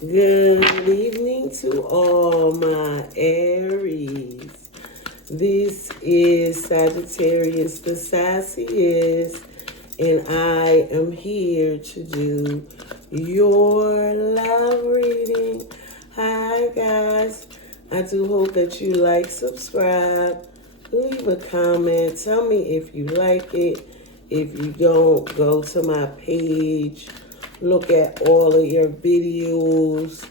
Good evening to all my Aries. This is Sagittarius the Sassiest, and I am here to do your love reading. Hi, guys. I do hope that you like, subscribe, leave a comment. Tell me if you like it. If you don't, go to my page. Look at all of your videos.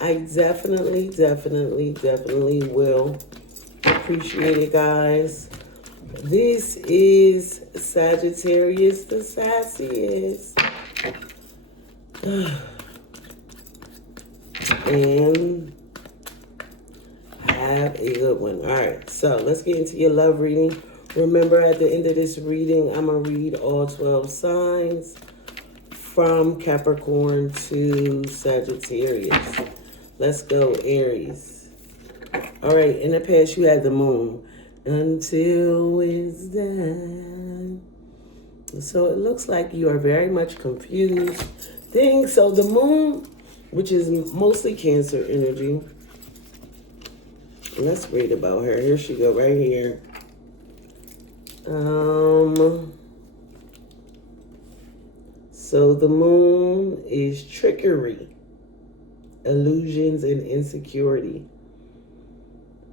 I definitely will appreciate it, guys. This is Sagittarius the Sassiest. And have a good one. All right, so let's get into your love reading. Remember, at the end of this reading, I'm going to read all 12 signs from Capricorn to Sagittarius. Let's go, Aries. All right, in the past, you had the moon. Until it's done. So it looks like you are very much confused. So the moon, which is mostly Cancer energy. Let's read about her. Here she go, right here. So the moon is trickery, illusions, and insecurity.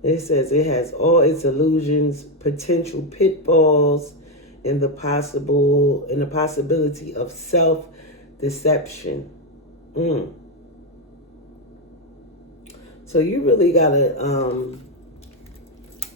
It says it has all its illusions, potential pitfalls, and the possibility of self-deception. So you really gotta,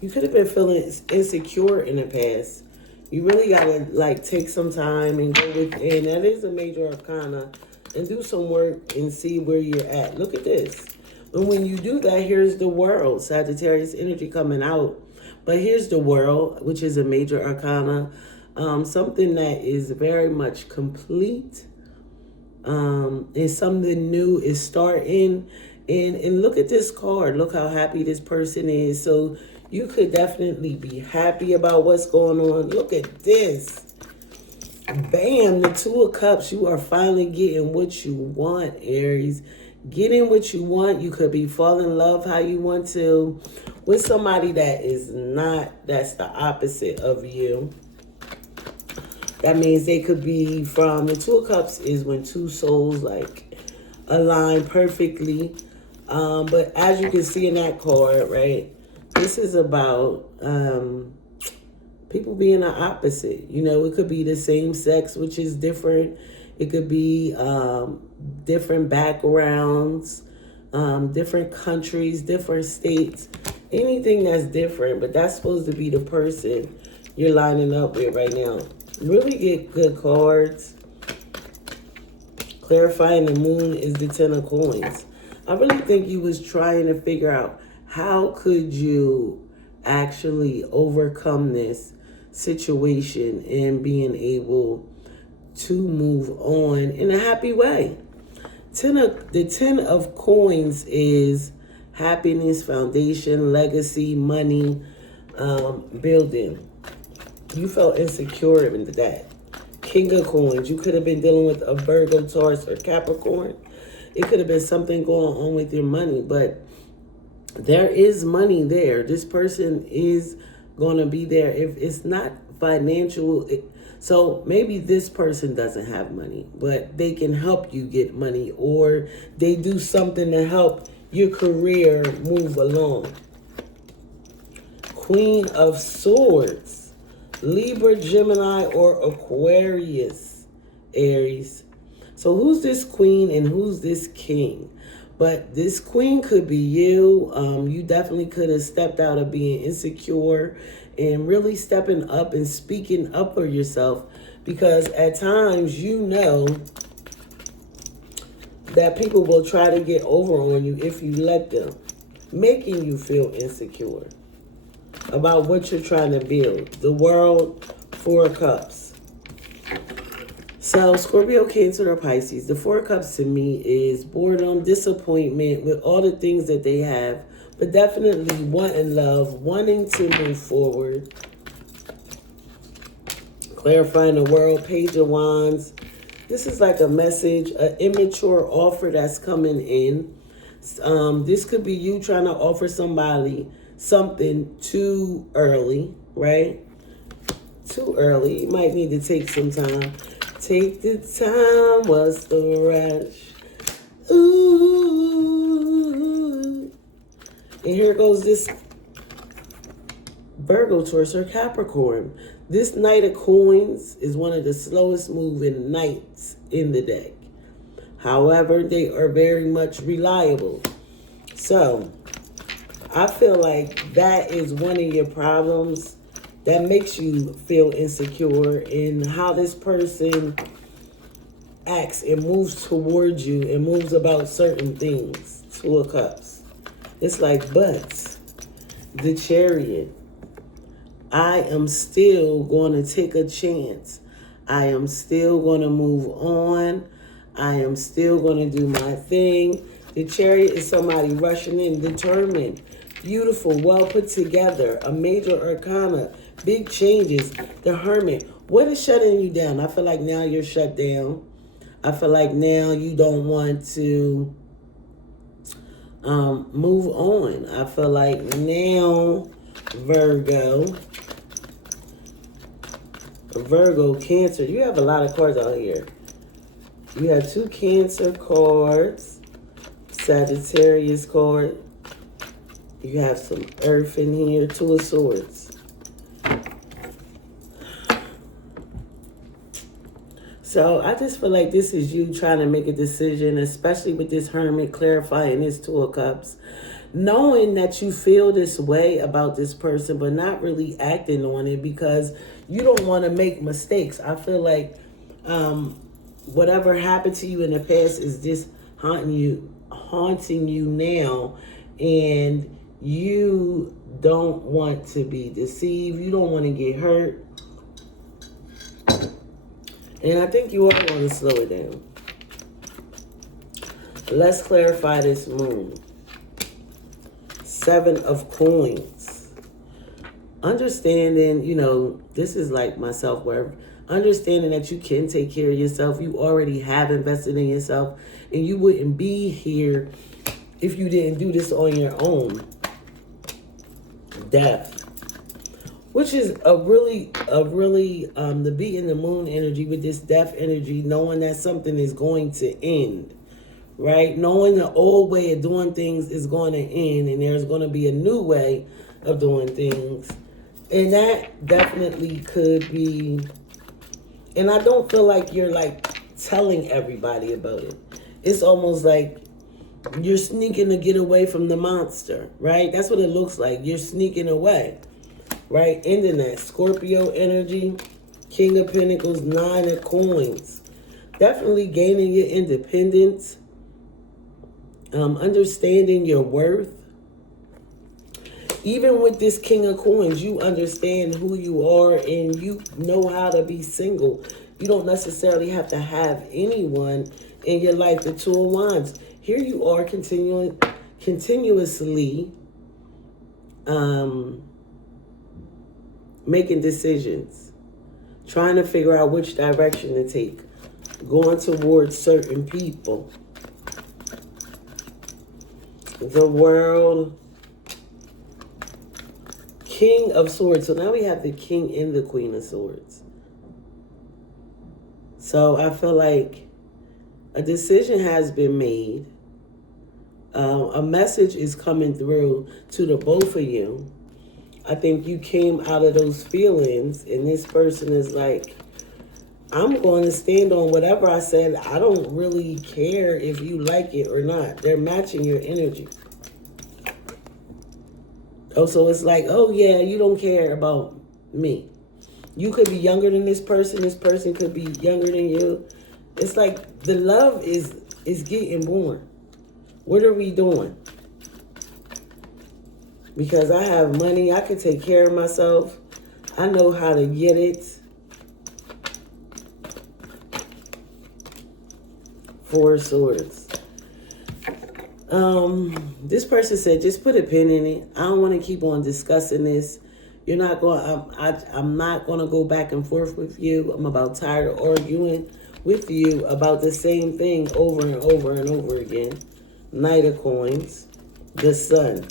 you could have been feeling insecure in the past. You really gotta take some time and go within. That is a major arcana, and do some work and see where you're at. Look at this. And when you do that, here's the world. Sagittarius energy coming out. But here's the world, which is a major arcana. Something that is very much complete. And something new is starting. And look at this card. Look how happy this person is. So you could definitely be happy about what's going on. Look at this. Bam, the Two of Cups. You are finally getting what you want, Aries. Getting what you want. You could be falling in love how you want to with somebody that is not, that's the opposite of you. That means they could be from, the Two of Cups is when two souls align perfectly. But as you can see in that card, right, this is about people being the opposite. You know, it could be the same sex, which is different. It could be different backgrounds, different countries, different states, anything that's different. But that's supposed to be the person you're lining up with right now. Really get good cards. Clarifying the moon is the 10 of coins. I really think you was trying to figure out how could you actually overcome this situation and being able to move on in a happy way. The 10 of coins is happiness, foundation, legacy, money, building. You felt insecure into that. King of coins. You could have been dealing with a Virgo, Taurus, or Capricorn. It could have been something going on with your money, but there is money there. This person is going to be there. If it's not financial, so maybe this person doesn't have money, but they can help you get money, or they do something to help your career move along. Queen of Swords. Libra, Gemini, or Aquarius, Aries. So who's this queen and who's this king? But this queen could be you. You definitely could have stepped out of being insecure and really stepping up and speaking up for yourself, because at times you know that people will try to get over on you if you let them, making you feel insecure about what you're trying to build. The world, 4 of Cups. So Scorpio, Cancer, or Pisces. The 4 of Cups to me is boredom, disappointment with all the things that they have, but definitely wanting love, wanting to move forward. Clarifying the world, Page of Wands. This is like a message, an immature offer that's coming in. This could be you trying to offer somebody something too early, right? Too early. You might need to take some time. Take the time, what's the rush? Ooh. And here goes this Virgo, Taurus, or Capricorn. This Knight of Coins is one of the slowest moving knights in the deck. However, they are very much reliable. So, I feel like that is one of your problems that makes you feel insecure in how this person acts and moves towards you and moves about certain things. Two of Cups. It's like, but the Chariot. I am still going to take a chance. I am still going to move on. I am still going to do my thing. The Chariot is somebody rushing in, determined, beautiful, well put together, a major arcana, big changes. The Hermit. What is shutting you down? I feel like now you're shut down. I feel like now you don't want to move on. I feel like now, Virgo, Cancer. You have a lot of cards out here. You have 2 Cancer cards, Sagittarius card. You have some Earth in here, 2 of Swords. So I just feel like this is you trying to make a decision, especially with this Hermit clarifying this 2 of Cups. Knowing that you feel this way about this person, but not really acting on it because you don't want to make mistakes. I feel like whatever happened to you in the past is just haunting you now, and you don't want to be deceived. You don't want to get hurt. And I think you are going to slow it down. Let's clarify this moon. 7 of Coins. Understanding, this is like my self-worth. Understanding that you can take care of yourself. You already have invested in yourself. And you wouldn't be here if you didn't do this on your own. Death. Which is a really, the beat in the moon energy with this death energy, knowing that something is going to end. Right? Knowing the old way of doing things is going to end and there's going to be a new way of doing things. And that definitely could be, and I don't feel like you're like telling everybody about it. It's almost like you're sneaking to get away from the monster, right? That's what it looks like. You're sneaking away, right? Ending that. Scorpio energy, King of Pentacles, 9 of Coins. Definitely gaining your independence. Understanding your worth. Even with this King of Coins, you understand who you are and you know how to be single. You don't necessarily have to have anyone in your life. The 2 of Wands. Here you are continuously making decisions. Trying to figure out which direction to take. Going towards certain people. The World, King of Swords. So now we have the King and the Queen of Swords. So I feel like a decision has been made. A message is coming through to the both of you. I think you came out of those feelings and this person is like, I'm going to stand on whatever I said. I don't really care if you like it or not. They're matching your energy. Oh, so it's like, oh yeah, you don't care about me. You could be younger than this person. This person could be younger than you. It's like the love is getting born. What are we doing? Because I have money. I can take care of myself. I know how to get it. 4 of Swords. This person said, just put a pin in it. I don't want to keep on discussing this. You're not going, I'm not going to go back and forth with you. I'm about tired of arguing with you about the same thing over and over and over again. Knight of Coins, the Sun.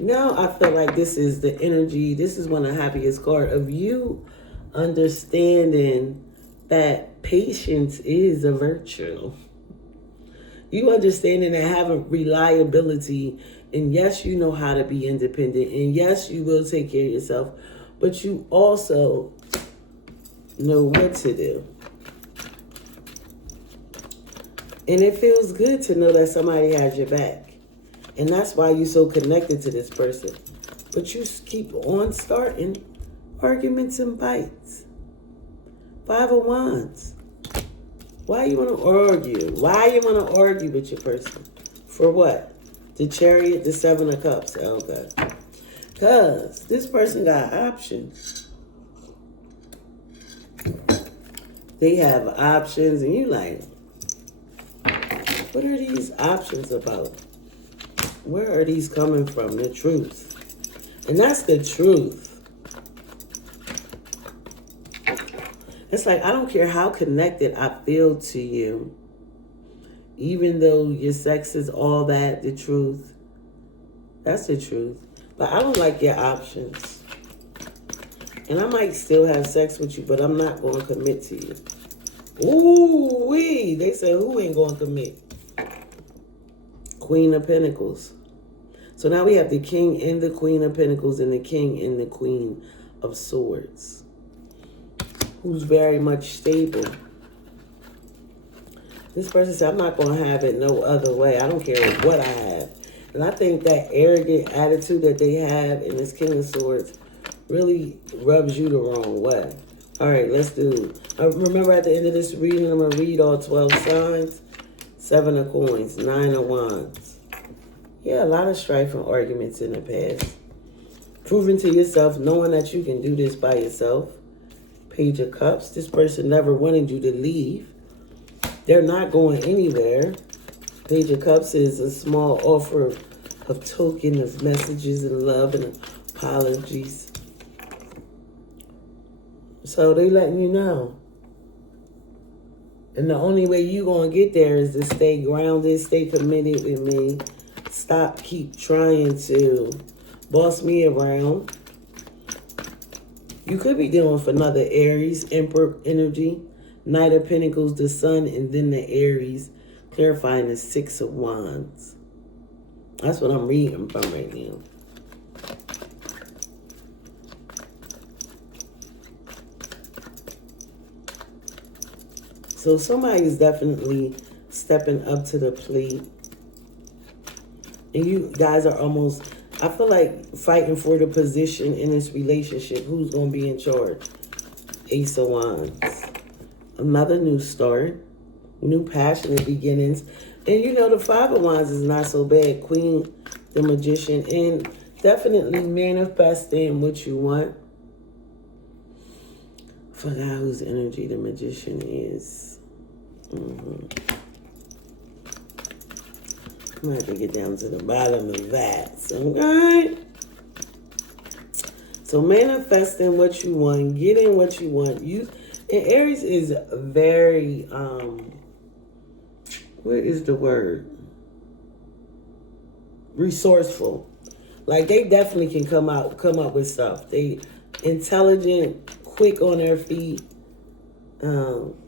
Now I feel like this is the energy, this is one of the happiest cards of you understanding that patience is a virtue. You understanding that having reliability, and yes, you know how to be independent, and yes, you will take care of yourself, but you also know what to do. And it feels good to know that somebody has your back. And that's why you're so connected to this person. But you keep on starting arguments and fights. 5 of Wands. Why you want to argue? Why you want to argue with your person? For what? The Chariot, the 7 of Cups. Okay. Because this person got options. They have options and you like, what are these options about? Where are these coming from? The truth. And that's the truth. It's like, I don't care how connected I feel to you. Even though your sex is all that, the truth. That's the truth. But I don't like your options. And I might still have sex with you, but I'm not going to commit to you. Ooh, wee. They say, who ain't going to commit? Queen of Pentacles. So now we have the King and the Queen of Pentacles and the King and the Queen of Swords. Who's very much stable. This person said, I'm not going to have it no other way. I don't care what I have. And I think that arrogant attitude that they have in this King of Swords really rubs you the wrong way. All right, let's do. Remember at the end of this reading, I'm going to read all 12 signs. 7 of Coins, 9 of Wands. Yeah, a lot of strife and arguments in the past. Proving to yourself, knowing that you can do this by yourself. Page of Cups. This person never wanted you to leave. They're not going anywhere. Page of Cups is a small offer of token of messages and love and apologies. So they letting you know. And the only way you going to get there is to stay grounded, stay committed with me. Stop, keep trying to boss me around. You could be dealing with another Aries, Emperor energy, Knight of Pentacles, the Sun, and then the Aries, clarifying the 6 of Wands. That's what I'm reading from right now. So somebody's definitely stepping up to the plate. And you guys are almost, I feel like, fighting for the position in this relationship. Who's going to be in charge? Ace of Wands. Another new start. New passionate beginnings. And you know, the 5 of Wands is not so bad. Queen, the Magician. And definitely manifesting what you want. I forgot whose energy the Magician is. I'm going to have to get down to the bottom of that. Okay? So manifesting what you want, getting what you want. And Aries is very, what is the word? Resourceful. Like, they definitely can come up with stuff. They intelligent, quick on their feet.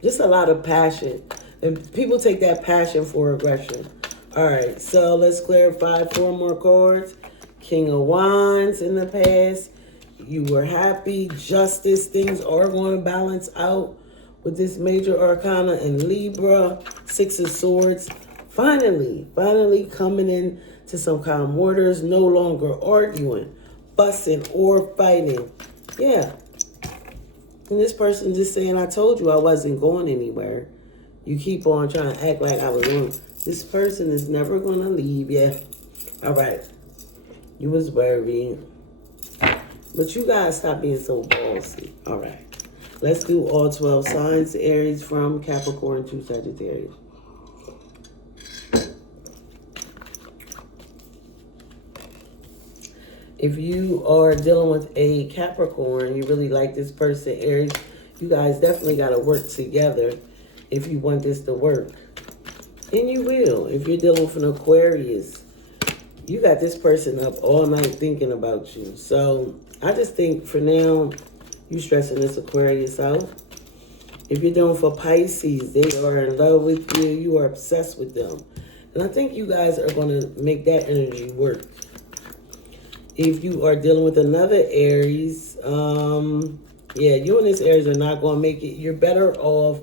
Just a lot of passion. And people take that passion for aggression. All right, so let's clarify 4 more cards. King of Wands in the past. You were happy. Justice. Things are going to balance out with this major arcana. And Libra, 6 of Swords. Finally coming in to some calm waters. No longer arguing, fussing, or fighting. Yeah. And this person just saying, I told you I wasn't going anywhere. You keep on trying to act like I was going. This person is never going to leave. Yeah. All right. You was worried. But you guys stop being so ballsy. All right. Let's do all 12 signs. Aries from Capricorn to Sagittarius. If you are dealing with a Capricorn, you really like this person, Aries, You guys definitely got to work together if you want this to work. And you will. If you're dealing with an Aquarius, you got this person up all night thinking about you. So I just think for now, you stressing this Aquarius out. If you're dealing for Pisces, they are in love with you. You are obsessed with them. And I think you guys are going to make that energy work. If you are dealing with another Aries, yeah, you and this Aries are not going to make it. You're better off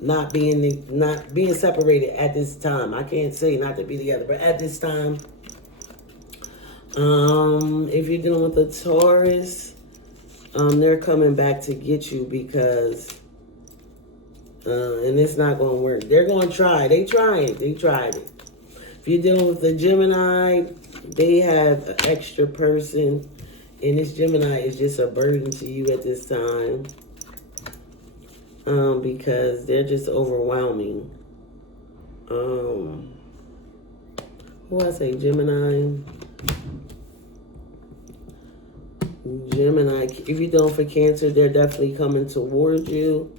not being separated at this time. I can't say not to be together, but at this time, if you're dealing with a Taurus, they're coming back to get you because, and it's not going to work. They're going to try. They tried it. If you're dealing with a Gemini, they have an extra person, and this Gemini is just a burden to you at this time, because they're just overwhelming. Who I say, Gemini, if you're dealing for Cancer, they're definitely coming towards you.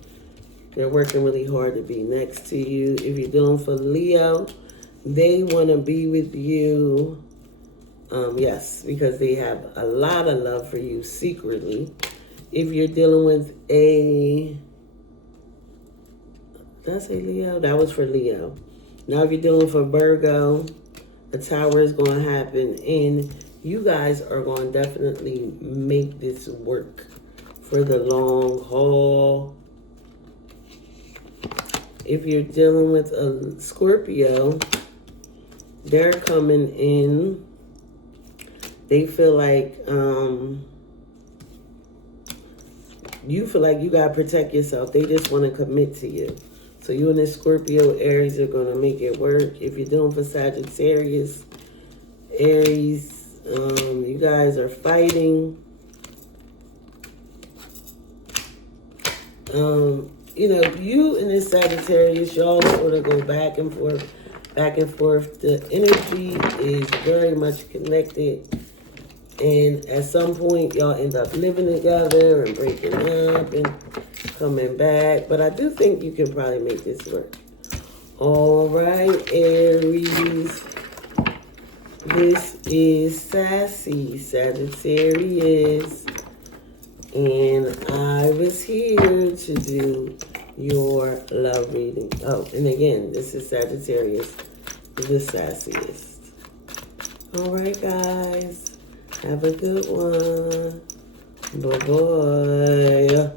They're working really hard to be next to you. If you're dealing for Leo, they want to be with you. Yes, because they have a lot of love for you secretly. If you're dealing with did I say Leo? That was for Leo. Now, if you're dealing for Virgo, a tower is going to happen, and you guys are going to definitely make this work for the long haul. If you're dealing with a Scorpio, they're coming in. They feel like you feel like you got to protect yourself. They just want to commit to you. So you and this Scorpio, Aries are going to make it work. If you're dealing for Sagittarius, Aries, you guys are fighting. You know, you and this Sagittarius, y'all sort of go back and forth, back and forth. The energy is very much connected. And at some point, y'all end up living together and breaking up and coming back. But I do think you can probably make this work. All right, Aries. This is Sassy Sagittarius. And I was here to do your love reading. Oh, and again, this is Sagittarius, the sassiest. All right, guys. Have a good one. Bye-bye.